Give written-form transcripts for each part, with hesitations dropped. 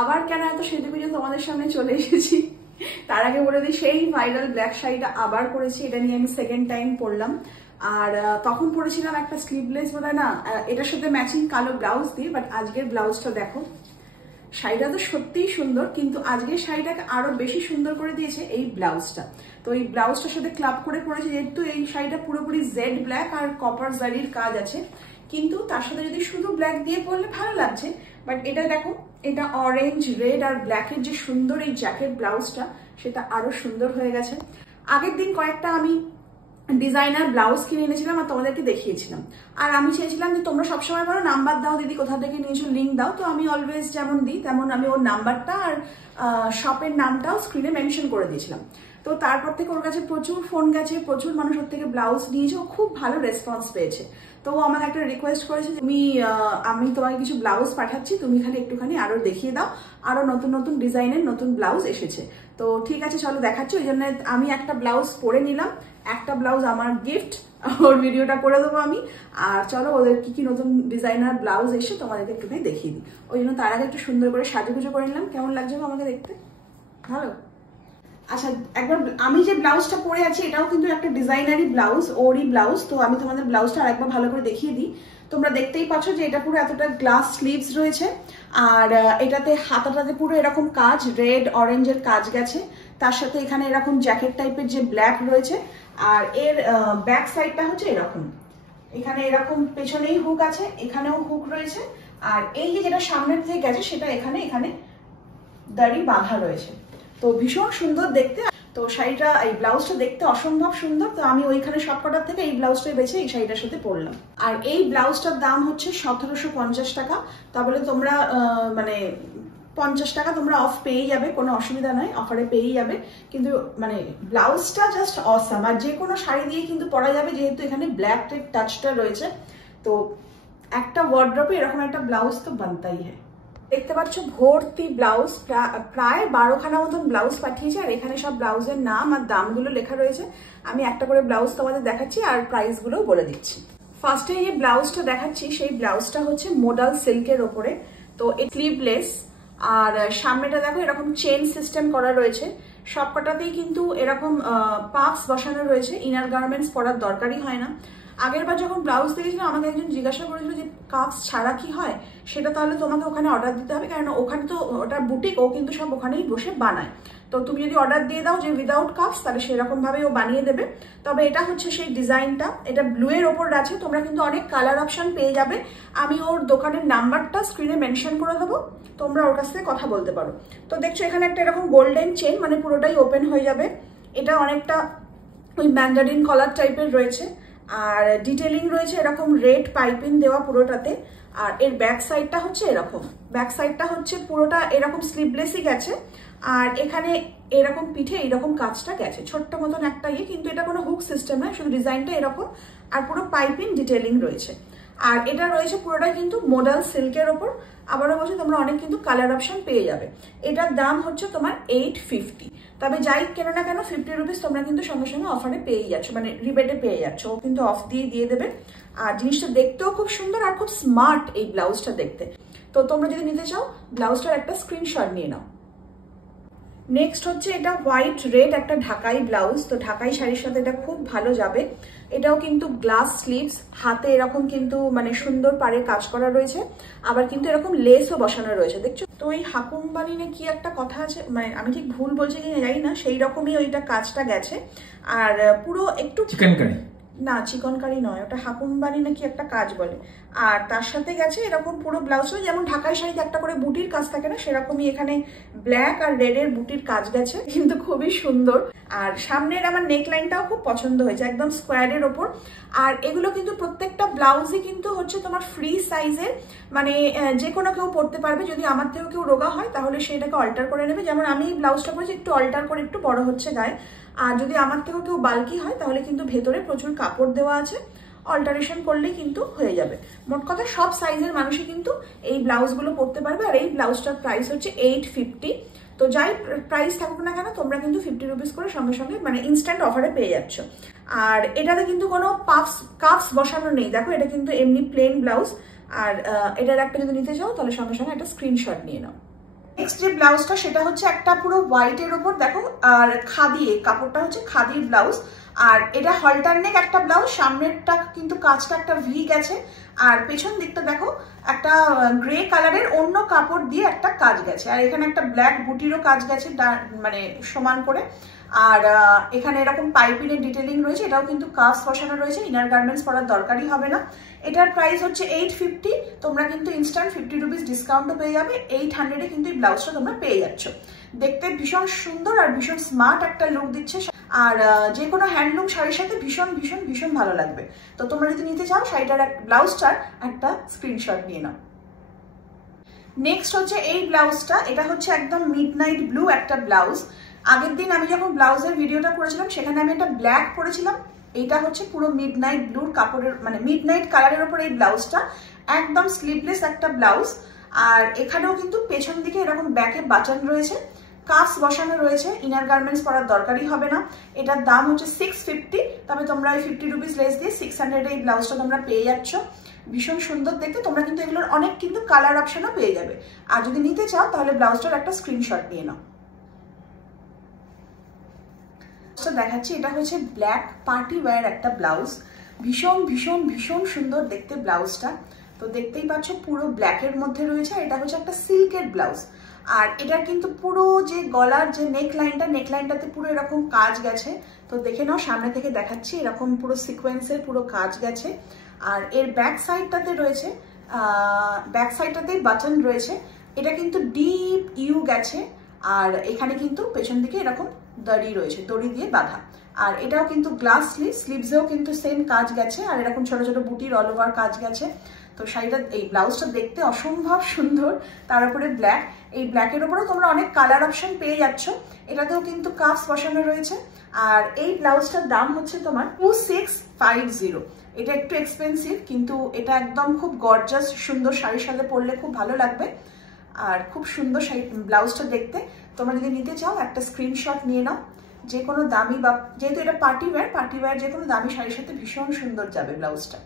আবার কেন এত সেজেগুজে তোমাদের সামনে চলে এসেছি তার আগে বলে দিই, সেই ভাইরাল ব্ল্যাক শাড়িটা আবার পরেছি। এটা নিয়ে আমি সেকেন্ড টাইম পরলাম। আর তখন পরেছিলাম একটা স্লিভলেস বোধহয় না, এটার সাথে ম্যাচিং কালো ব্লাউজ দিয়ে। বাট আজকের ব্লাউজটা দেখো, শাড়িটা তো সত্যিই সুন্দর, কিন্তু আজকের শাড়িটাকে আরো বেশি সুন্দর করে দিয়েছে এই ব্লাউজটা। তো এই ব্লাউজটার সাথে ক্লাব করে পরেছে, যেহেতু এই শাড়িটা পুরোপুরি জেড ব্ল্যাক আর কপার জারির কাজ আছে, কিন্তু তার সাথে যদি শুধু ব্ল্যাক দিয়ে পরলে ভালো লাগছে। বাট এটা দেখো, এটা অরেঞ্জ, রেড আর ব্ল্যাকের যে সুন্দর এই জ্যাকেট ব্লাউজটা, সেটা আরো সুন্দর হয়ে গেছে। আগের দিন কয়েকটা আমি ডিজাইনার ব্লাউজ কিনে এনেছিলাম আর তোমাদেরকে দেখিয়েছিলাম। আর আমি চেয়েছিলাম যে তোমরা সবসময় বলো নাম্বার দাও দিদি, কোথা থেকে নিয়েছো লিঙ্ক দাও। তো আমি অলওয়েজ যেমন দিই তেমন আমি ওর নাম্বারটা আর শপের নামটাও স্ক্রিনে মেনশন করে দিয়েছিলাম। তো তারপর থেকে ওর কাছে প্রচুর ফোন গেছে, প্রচুর মানুষ ওর থেকে ব্লাউজ নিয়েছে, ও খুব ভালো রেসপন্স পেয়েছে। তো ও আমাকে একটা রিকোয়েস্ট করেছে, আমি তোমাকে কিছু ব্লাউজ পাঠাচ্ছি, তুমি খালি একটুখানি আরো দেখিয়ে দাও, আরো নতুন নতুন ডিজাইনের নতুন ব্লাউজ এসেছে। তো ঠিক আছে চলো দেখাচ্ছি। ওই জন্য আমি একটা ব্লাউজ পরে নিলাম, একটা ব্লাউজ আমার গিফট, ওর ভিডিওটা করে দেবো আমি। আর চলো ওদের কি কি নতুন ডিজাইনার ব্লাউজ এসে তোমাদেরকে একটুখানি দেখিয়ে দিই। ওই জন্য তার আগে একটু সুন্দর করে সাজুগুজো করে নিলাম। কেমন লাগছে আমাকে দেখতে? ভালো। আচ্ছা, একবার আমি যে ব্লাউজটা পরে আছি এটাও কিন্তু একটা ডিজাইনারি ব্লাউজ, ওরই ব্লাউজ। তো আমি তোমাদের ব্লাউজটা আরেকবার ভালো করে দেখিয়ে দিই। তোমরা দেখতেই পাচ্ছ যে এটা পুরো এতটা গ্লাস স্লিভস রয়েছে, আর এটাতে হাতাটাতে পুরো এরকম কাজ, রেড অরেঞ্জের কাজ গেছে। তার সাথে এখানে এরকম জ্যাকেট টাইপের যে ব্ল্যাক রয়েছে, আর এর ব্যাক সাইডটা হচ্ছে এরকম, এখানে এরকম পেছনেই হুক আছে, এখানেও হুক রয়েছে। আর এই যে যেটা সামনের থেকে গেছে সেটা এখানে এখানে দাড়ি বাঁধা রয়েছে। তো ভীষণ সুন্দর দেখতে। তো শাড়িটা, এই ব্লাউজটা দেখতে অসম্ভব সুন্দর। তো আমি ওইখানে সবকটার থেকে এই ব্লাউজটাই বেছে এই শাড়িটার সাথে পরলাম। আর এই ব্লাউজটার দাম হচ্ছে 1750 টাকা। তাহলে তোমরা মানে 50 টাকা তোমরা অফ পেয়ে যাবে, কোনো অসুবিধা নয়, অফারে পেয়ে যাবে। কিন্তু মানে ব্লাউজটা জাস্ট অসাম। আর যে কোনো শাড়ি দিয়ে কিন্তু পরা যাবে, যেহেতু এখানে ব্ল্যাক টাচটা রয়েছে। তো একটা ওয়ার্ড্রপে এরকম একটা ব্লাউজ তো বানতাই হয়। দেখতে পাচ্ছ ভর্তি ব্লাউজ, প্রায় 12খানা মতন ব্লাউজ পাঠিয়েছে। আর এখানে সব ব্লাউজের নাম আর দামগুলো লেখা রয়েছে। আমি একটা করে ব্লাউজ তোমাদের দেখাচ্ছি আর প্রাইস গুলো বলে দিচ্ছি। ফার্স্টে এই ব্লাউজটা দেখাচ্ছি, সেই ব্লাউজটা হচ্ছে মোডাল সিল্কের ওপরে। তো এই স্লিভলেস, আর সামনেটা দেখো এরকম চেন সিস্টেম করা রয়েছে। সবকটাতেই কিন্তু এরকম পাফস বসানো রয়েছে, ইনার গার্মেন্টস পরার দরকারই হয় না। আগের বার যখন ব্লাউজ দেখেছিলাম আমাকে একজন জিজ্ঞাসা করেছিল যে কাপস ছাড়া কি হয়, সেটা তাহলে তোমাকে ওখানে অর্ডার দিতে হবে, কারণ ওখানে তো ওটা বুটিক, ও কিন্তু সব ওখানেই বসে বানায়। তো তুমি যদি অর্ডার দিয়ে দাও যে উইদাউট কাপস, তাহলে সেরকম ভাবে ও বানিয়ে দেবে। তবে এটা হচ্ছে সেই ডিজাইনটা, এটা ব্লু এর ওপর আছে। তোমরা কিন্তু অনেক কালার অপশন পেয়ে যাবে। আমি ওর দোকানের নাম্বারটা স্ক্রিনে মেনশন করে দেবো, তোমরা ওর কাছ থেকে কথা বলতে পারো। তো দেখছো এখানে একটা এরকম গোল্ডেন চেন, মানে পুরোটাই ওপেন হয়ে যাবে। এটা অনেকটা ওই ম্যান্ডারিন কলার টাইপের রয়েছে। আর ডিটেলিং রয়েছে এরকম রেড পাইপিং দেওয়া পুরোটাতে। আর এর ব্যাক সাইডটা হচ্ছে এরকম, ব্যাক সাইডটা হচ্ছে পুরোটা এরকম স্লিভলেসই গেছে। আর এখানে এরকম পিঠে এরকম কাজটা গেছে, ছোট্ট মতন একটা ইয়ে, কিন্তু এটা কোনো হুক সিস্টেম নয়, শুধু ডিজাইনটা এরকম। আর পুরো পাইপিং ডিটেলিং রয়েছে। আর এটা রয়েছে পুরোটাই কিন্তু মোডাল সিল্কের ওপর। আবারও বলছি তোমরা অনেক কিন্তু কালার অপশন পেয়ে যাবে। এটার দাম হচ্ছে তোমার 850। তবে যাই কেন না কেন 50 রুপিস তোমরা কিন্তু সঙ্গে সঙ্গে অফারে পেয়ে যাচ্ছ, মানে রিবেটে পেয়ে যাচ্ছ। ও কিন্তু অফ দিয়ে দেবে। আর জিনিসটা দেখতেও খুব সুন্দর আর খুব স্মার্ট এই ব্লাউজটা দেখতে। তো তোমরা যদি নিতে চাও ব্লাউজটার একটা স্ক্রিনশট নিয়ে নাও। নেক্সট হচ্ছে এটা হোয়াইট রেড একটা ঢাকাই ব্লাউজ। তো ঢাকাই শাড়ির সাথে এটা খুব ভালো যাবে। এটাও কিন্তু গ্লাস স্লিভস, হাতে এরকম কিন্তু মানে সুন্দর পাড়ে কাজ করা রয়েছে। আবার কিন্তু এরকম লেসও বসানো রয়েছে, দেখছো তো। ওই হাকুমবানি না কি একটা কথা আছে, মানে আমি ঠিক ভুল বলছি কিনা জানি না, সেই রকমই ওইটা কাজটা গেছে। আর পুরো একটু চিকেনকারি না, চিকনকারি নয়, ওটা হাকুমবানি নাকি একটা কাজ বলে। আর তার সাথে গেছে এরকম পুরো ব্লাউজটা, যেমন ঢাকাই শাড়িতে একটা করে বুটির কাজ থাকে না, সেরকমই এখানে ব্ল্যাক আর রেড এর বুটির কাজ গেছে, কিন্তু খুবই সুন্দর। আর সামনের আমার নেকলাইনটাও খুব পছন্দ হয়েছে, একদম স্কোয়ারের ওপর। আর এগুলো কিন্তু প্রত্যেকটা ব্লাউজই কিন্তু হচ্ছে তোমার ফ্রি সাইজের, মানে যে কোনো কেউ পরতে পারবে। যদি আমার থেকেও কেউ রোগা হয় তাহলে সেটাকে অল্টার করে নেবে। যেমন আমি ব্লাউজটা পরেছি একটু অল্টার করে, একটু বড় হচ্ছে গায়ে। আর যদি আমার থেকেও কেউ বাল্কি হয় তাহলে কিন্তু ভেতরে প্রচুর কাপড় দেওয়া আছে, অল্টারেশন করলেই কিন্তু হয়ে যাবে। মোট কথা সব সাইজের মানুষই কিন্তু এই ব্লাউজগুলো পরতে পারবে। আর এই ব্লাউজটার প্রাইস হচ্ছে 850। তো যাই প্রাইস থাকুক না কেন, তোমরা কিন্তু 50 রুপিস করে সঙ্গে সঙ্গে মানে ইনস্ট্যান্ট অফারে পেয়ে যাচ্ছ। আর এটাতে কিন্তু কোনো কাপস বসানো নেই, দেখো এটা কিন্তু এমনি প্লেন ব্লাউজ। আর এটার একটা যদি নিতে চাও তাহলে সঙ্গে সঙ্গে একটা স্ক্রিনশট নিয়ে নাও। নেক্সট যে ব্লাউজটা সেটা হচ্ছে একটা পুরো হোয়াইটের ওপর দেখো, আর খাদি, কাপড়টা হচ্ছে খাদির ব্লাউজ। আর এটা হলটার নেক একটা ব্লাউজ, সামনেরটা কিন্তু কাজটা একটা ভি গেছে, আর পেছন দিকটা দেখো একটা গ্রে কালারের অন্য কাপড় দিয়ে একটা কাজ গেছে, আর এখানে একটা ব্ল্যাক বুটিরও কাজ গেছে মানে সমান করে। আর এখানে এরকম পাইপিনের ডিটেলিং রয়েছে, এটাও কিন্তু কাজ বসানো রয়েছে, ইনার গার্মেন্টস পরার দরকারই হবে না। এটার প্রাইস হচ্ছে 850, তোমরা কিন্তু ইনস্ট্যান্ট 50 রুপিস ডিসকাউন্টও পেয়ে যাবে। 800-এ কিন্তু এই ব্লাউজটা তোমরা পেয়ে যাচ্ছ। দেখতে ভীষণ সুন্দর আর ভীষণ স্মার্ট একটা লুক দিচ্ছে, আর যে কোনো হ্যান্ডলুম শাড়ির সাথে ভীষণ ভীষণ ভীষণ ভালো লাগবে। তো তোমরা যদি নিতে চাও শাড়িটার ব্লাউজটার একটা স্ক্রিনশট নিয়ে নাও। নেক্সট হচ্ছে এই ব্লাউজটা, এটা হচ্ছে একদম মিডনাইট ব্লু একটা ব্লাউজ। আগের দিন আমি যখন ব্লাউজের ভিডিওটা করেছিলাম সেখানে আমি একটা ব্ল্যাক পরেছিলাম, এইটা হচ্ছে পুরো মিডনাইট ব্লুর কাপড়ের মানে মিডনাইট কালারের উপর এই ব্লাউজটা, একদম স্লিভলেস একটা ব্লাউজ। আর এখানেও কিন্তু পেছন দিকে এরকম ব্যাকে বাটন রয়েছে, কাজ বসানো রয়েছে, ইনার গার্মেন্টস পরার দরকারই হবে না। এটার দাম হচ্ছে 650, তবে তোমরা এই 50 রুপিস লেস দিয়ে 600 এই ব্লাউজটা তোমরা পেয়ে যাচ্ছ। ভীষণ সুন্দর দেখতে, তোমরা কিন্তু এগুলোর অনেক কিন্তু কালার অপশনও পেয়ে যাবে। আর যদি নিতে চাও তাহলে ব্লাউজটার একটা স্ক্রিনশট নিয়ে নাও। দেখাচ্ছি, এটা হচ্ছে ব্ল্যাক পার্টি ওয়্যার একটা ব্লাউজ, ভীষণ ভীষণ ভীষণ সুন্দর দেখতে ব্লাউজটা। তো দেখতেই পাচ্ছ পুরো ব্ল্যাকের মধ্যে রয়েছে, এটা হচ্ছে একটা সিল্কের ব্লাউজ। আর এটার কিন্তু পুরো যে গলার যে নেকলাইনটাতে পুরো এরকম কাজ গেছে। তো দেখে নাও, সামনে থেকে দেখাচ্ছি, এরকম পুরো সিকোয়েন্সের পুরো কাজ গেছে। আর এর ব্যাক সাইডটাতে রয়েছে, ব্যাক সাইডটাতেই বাটন রয়েছে, এটা কিন্তু ডিপ ইউ গেছে। আর এখানে কিন্তু পেছন দিকে এরকম দড়ি রয়েছে, দড়ি দিয়ে বাঁধা। আর এটাও কিন্তু গ্লাস স্লিভসেও কিন্তু সেম কাজ গেছে, আর এরকম ছোট ছোট বুটির অল ওভার কাজ গেছে। তো শাড়িটা, এই ব্লাউজটা দেখতে অসম্ভব সুন্দর, তার উপরে ব্ল্যাক। এই ব্ল্যাকের উপরেও তোমরা অনেক কালার অপশন পেয়ে যাচ্ছ, এটাতেও কিন্তু কাজ বসানো রয়েছে। আর এই ব্লাউজটার দাম হচ্ছে তোমার 2650। এটা একটু এক্সপেন্সিভ, কিন্তু এটা একদম খুব গর্জাস সুন্দর শাড়ির সাথে পরলে খুব ভালো লাগবে। আর খুব সুন্দর শাড়ি ব্লাউজটা দেখতে। তোমরা যদি নিতে চাও একটা স্ক্রিনশট নিয়ে নাও। যে কোনো দামি, বা যেহেতু এটা পার্টি ওয়্যার যে কোনো দামি শাড়ির সাথে ভীষণ সুন্দর যাবে ব্লাউজটা।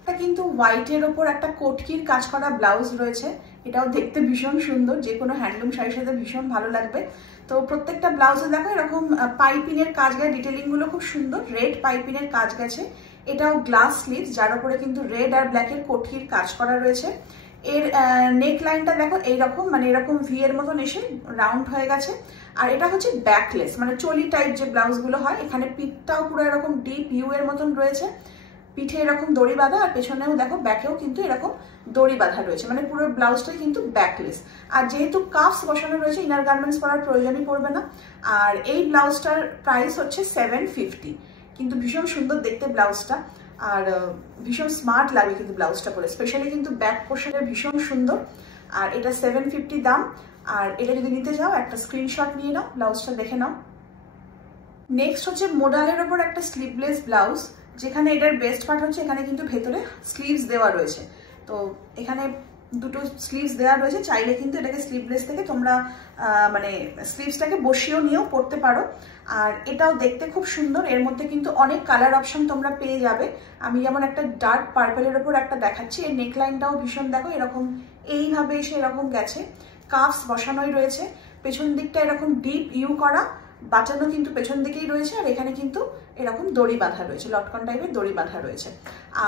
এটা কিন্তু হোয়াইটের ওপর একটা কোটকির কাজ করা ব্লাউজ রয়েছে, এটাও দেখতে ভীষণ সুন্দর, যে কোনো হ্যান্ডলুম শাড়ির সাথে ভীষণ ভালো লাগবে। তো প্রত্যেকটা ব্লাউজে দেখো এরকম পাইপিনের কাজ গেছে, ডিটেলিং গুলো খুব সুন্দর, রেড পাইপিনের কাজ গেছে। এটাও গ্লাস স্লিভস, যার উপরে কিন্তু রেড আর ব্ল্যাকের কোটকির কাজ করা রয়েছে। এর নেক লাইনটা দেখো এইরকম, মানে এরকম ভি এর মতন এসে রাউন্ড হয়ে গেছে। আর এটা হচ্ছে ব্যাকলেস, মানে চলি টাইপ যে ব্লাউজগুলো হয়, এখানে পিঠটাও পুরো এরকম ডিপ ইউ এর মতন রয়েছে, পিঠে এরকম দড়ি বাঁধা, আর পেছনেও দেখো ব্যাকেও কিন্তু এরকম দড়ি বাঁধা রয়েছে, মানে পুরো ব্লাউজটাই কিন্তু ব্যাকলেস। আর যেহেতু কাফস বসানো রয়েছে, ইনার গার্মেন্টস পরার প্রয়োজনই পড়বে না। আর এই ব্লাউজটার প্রাইস হচ্ছে 750, কিন্তু ভীষণ সুন্দর দেখতে ব্লাউজটা, আর ভীষণ স্মার্ট লাগে কিন্তু ব্লাউজটা পরে, স্পেশালি কিন্তু ব্যাক পোর্শনে ভীষণ সুন্দর। আর এটা 750 দাম। আর এটা যদি নিতে চাও একটা স্ক্রিনশট নিয়ে নাও, ব্লাউজটা দেখে নাও। নেক্সট হচ্ছে মোডালের ওপর একটা স্লিভলেস ব্লাউজ, যেখানে এটার বেস্ট পার্ট হচ্ছে এখানে কিন্তু ভেতরে স্লিভস দেওয়া রয়েছে। তো এখানে দুটো স্লিভস দেওয়া রয়েছে, চাইলে কিন্তু এটাকে স্লিভলেস থেকে তোমরা মানে স্লিভসটাকে বসিয়েও নিয়েও পরতে পারো। আর এটাও দেখতে খুব সুন্দর, এর মধ্যে কিন্তু অনেক কালার অপশন তোমরা পেয়ে যাবে। আমি যেমন একটা ডার্ক পার্পলের ওপর একটা দেখাচ্ছি, এর নেকলাইনটাও ভীষণ দেখো এরকম এইভাবে এসে এরকম গেছে, কাফস বসানোই রয়েছে, পেছন দিকটা এরকম ডিপ ইউ করা, বাটানো কিন্তু পেছন দিকেই রয়েছে। আর এখানে কিন্তু এরকম দড়ি বাঁধা রয়েছে, লটকন টাইপের দড়ি বাঁধা রয়েছে।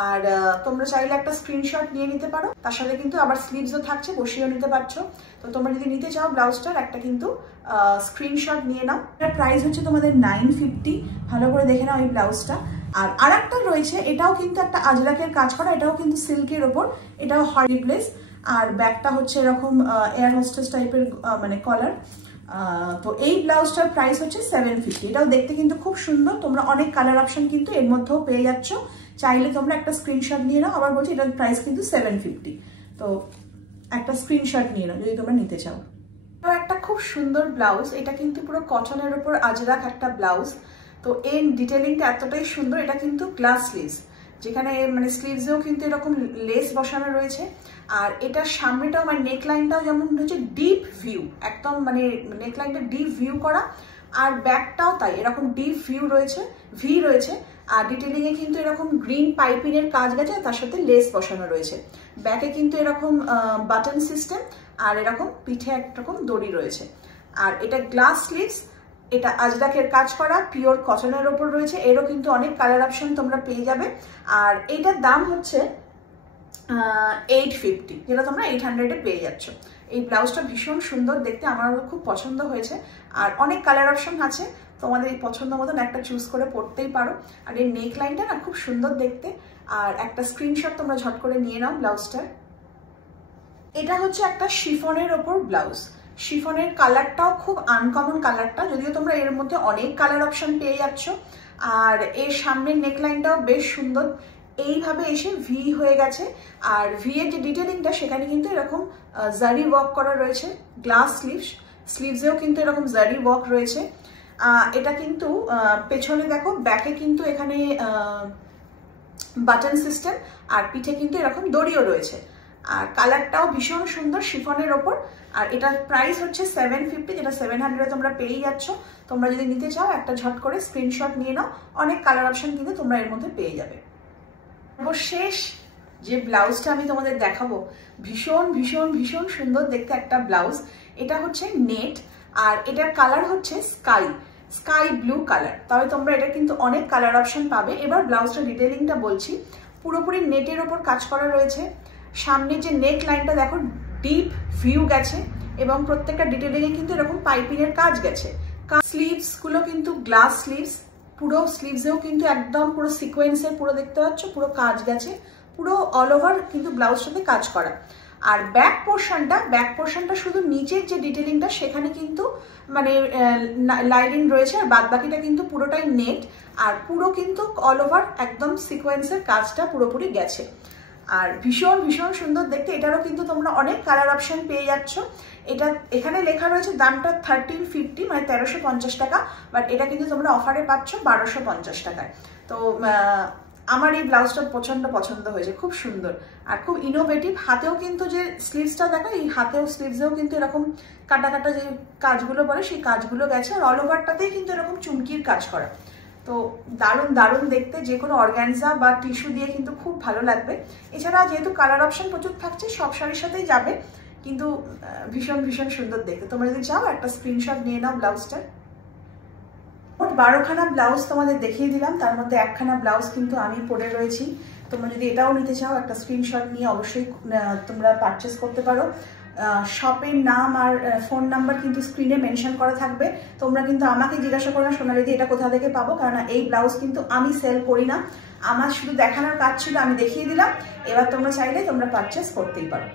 আর তোমরা চাইলে একটা স্ক্রিনশট নিয়ে নিতে পারো, তার সাথে কিন্তু আবার স্লিভসও থাকছে, বসিয়েও নিতে পারছো। তো তোমরা যদি নিতে চাও ব্লাউজটার একটা কিন্তু স্ক্রিনশট নিয়ে নাও। এটার প্রাইস হচ্ছে তোমাদের 950, ভালো করে দেখে নাও এই ব্লাউজটা। আর আরেকটা রয়েছে, এটাও কিন্তু একটা আজরাকের কাজ করা, এটাও কিন্তু সিল্কের ওপর, এটাও হরিপ্লেস। আর ব্যাকটা হচ্ছে এরকম এয়ার হোস্টেস টাইপের মানে কলার। তো এই ব্লাউজটার প্রাইস হচ্ছে 750, এটাও দেখতে কিন্তু খুব সুন্দর। তোমরা অনেক কালার অপশন কিন্তু এর মধ্যেও পেয়ে যাচ্ছ, চাইলে তোমরা একটা স্ক্রিনশট নিয়ে নাও। আবার বলছি এটার প্রাইস কিন্তু 750, তো একটা স্ক্রিনশট নিয়ে নাও যদি তোমরা নিতে চাও। একটা খুব সুন্দর ব্লাউজ, এটা কিন্তু পুরো কটনের উপর আজরাক একটা ব্লাউজ। তো এর ডিটেলিংটা এতটাই সুন্দর, এটা কিন্তু গ্লাস স্লিভস, যেখানে মানে স্লিভসেও কিন্তু এরকম লেস বসানো রয়েছে। আর এটার সামনেটাও মানে নেকলাইনটাও যেমন হচ্ছে ডিপ ভিউ, একদম মানে নেকলাইনটা ডিপ ভিউ করা, আর ব্যাকটাও তাই এরকম ডিপ ভিউ রয়েছে, ভি রয়েছে। আর ডিটেলিংয়ে কিন্তু এরকম গ্রিন পাইপিনের কাজ গেছে, তার সাথে লেস বসানো রয়েছে। ব্যাকে কিন্তু এরকম বাটন সিস্টেম, আর এরকম পিঠে একরকম দড়ি রয়েছে। আর এটা গ্লাস স্লিভস, এটা আজরাকের কাজ করা পিওর কটনের ওপর রয়েছে। এরও কিন্তু অনেক কালার অপশন তোমরা পেয়ে যাবে। আর এইটার দাম হচ্ছে 850, যেটা তোমরা 800-এ পেয়ে যাচ্ছ। এই ব্লাউজটা ভীষণ সুন্দর দেখতে, আমার খুব পছন্দ হয়েছে। আর অনেক কালার অপশন আছে, তোমাদের এই পছন্দ মতন একটা চুজ করে পরতেই পারো। আর এই নেক লাইনটা না খুব সুন্দর দেখতে। আর একটা স্ক্রিনশট তোমরা ঝট করে নিয়ে নাও ব্লাউজটার। এটা হচ্ছে একটা শিফনের ওপর ব্লাউজ। শিফনের কালারটাও খুব আনকমন কালারটা, যদিও তোমরা এর মধ্যে অনেক কালার অপশন পেয়ে যাচ্ছ। আর এর সামনের নেকলাইনটাও বেশ সুন্দর, এইভাবে এসে ভি হয়ে গেছে। আর ভি এর যে ডিটেলিংটা সেখানে কিন্তু এরকম জারি ওয়ার্ক করা রয়েছে। গ্লাস স্লিভসেও কিন্তু এরকম জারি ওয়ার্ক রয়েছে। এটা কিন্তু পেছনে দেখো, ব্যাকে কিন্তু এখানে বাটন সিস্টেম, আর পিঠে কিন্তু এরকম দড়িও রয়েছে। আর কালারটাও ভীষণ সুন্দর শিফনের ওপর। আর এটার প্রাইস হচ্ছে 750, যেটা 700-এ তোমরা পেয়ে যাচ্ছ। তোমরা যদি নিতে চাও একটা ঝট করে স্ক্রিনশট নিয়ে নাও, অনেক কালার অপশন কিন্তু তোমরা এর মধ্যে পেয়ে যাবে। সর্বশেষ যে ব্লাউজটা আমি তোমাদের দেখাবো, ভীষণ ভীষণ ভীষণ সুন্দর দেখতে একটা ব্লাউজ। এটা হচ্ছে নেট, আর এটার কালার হচ্ছে স্কাই ব্লু কালার। তবে তোমরা এটা কিন্তু অনেক কালার অপশন পাবে। এবার ব্লাউজটা ডিটেলিংটা বলছি। পুরোপুরি নেটের ওপর কাজ করা রয়েছে। সামনে যে নেক লাইনটা দেখো, ডিপ ভিউ গেছে, এবং প্রত্যেকটা ডিটেলিংয়ে কিন্তু এরকম পাইপিংয়ের কাজ গেছে। স্লিভস গুলো কিন্তু গ্লাস স্লিভস, পুরো স্লিভসেও কিন্তু একদম পুরো সিকোয়েন্সের পুরো দেখতে পাচ্ছ, পুরো কাজ গেছে, পুরো অল ওভার কিন্তু ব্লাউজটাতে কাজ করা। আর ব্যাক পোর্শনটা শুধু নিচের যে ডিটেলিংটা সেখানে কিন্তু মানে লাইনিং রয়েছে, আর বাদ বাকিটা কিন্তু পুরোটাই নেট। আর পুরো কিন্তু অল ওভার একদম সিকোয়েন্সের কাজটা পুরোপুরি গেছে। আর ভীষণ ভীষণ সুন্দর দেখতে। এটারও কিন্তু তোমরা অনেক কালার অপশন পেয়ে যাচ্ছ। এটা এখানে লেখা রয়েছে দামটা 1350, মানে 1350 টাকা, বাট এটা কিন্তু তোমরা অফারে পাচ্ছ 1250 টাকায়। তো আমার এই ব্লাউজটা পছন্দ হয়েছে, খুব সুন্দর আর খুব ইনোভেটিভ। হাতেও কিন্তু যে স্লিভসটা দেখো, এই স্লিভসেও কিন্তু এরকম কাটা কাটা যে কাজগুলো বলে সেই কাজগুলো গেছে। আর অল ওভারটাতেই কিন্তু এরকম চুমকির কাজ করা। তো দারুণ দারুণ দেখতে, যে কোনো অর্গানজা বা টিস্যু দিয়ে কিন্তু খুব ভালো লাগবে। এছাড়া যেহেতু কালার অপশন প্রচুর থাকছে, সব শাড়ির সাথেই যাবে, কিন্তু ভীষণ ভীষণ সুন্দর দেখতে। তোমরা যদি চাও একটা স্ক্রিনশট নিয়ে নাও ব্লাউজটা। মোট 12খানা ব্লাউজ তোমাদের দেখিয়ে দিলাম, তার মধ্যে 1খানা ব্লাউজ কিন্তু আমি পরে রয়েছি। তোমরা যদি এটাও নিতে চাও, একটা স্ক্রিনশট নিয়ে অবশ্যই তোমরা পারচেস করতে পারো। শপের নাম আর ফোন নাম্বার কিন্তু স্ক্রিনে মেনশন করা থাকবে। তোমরা কিন্তু আমাকে জিজ্ঞাসা করো না সোনালিদি এটা কোথা থেকে পাবো, কারণ এই ব্লাউজ কিন্তু আমি সেল করি না। আমার শুধু দেখানোর কাজ ছিল, আমি দেখিয়ে দিলাম। এবার তোমরা চাইলে তোমরা পারচেস করতেই পারো।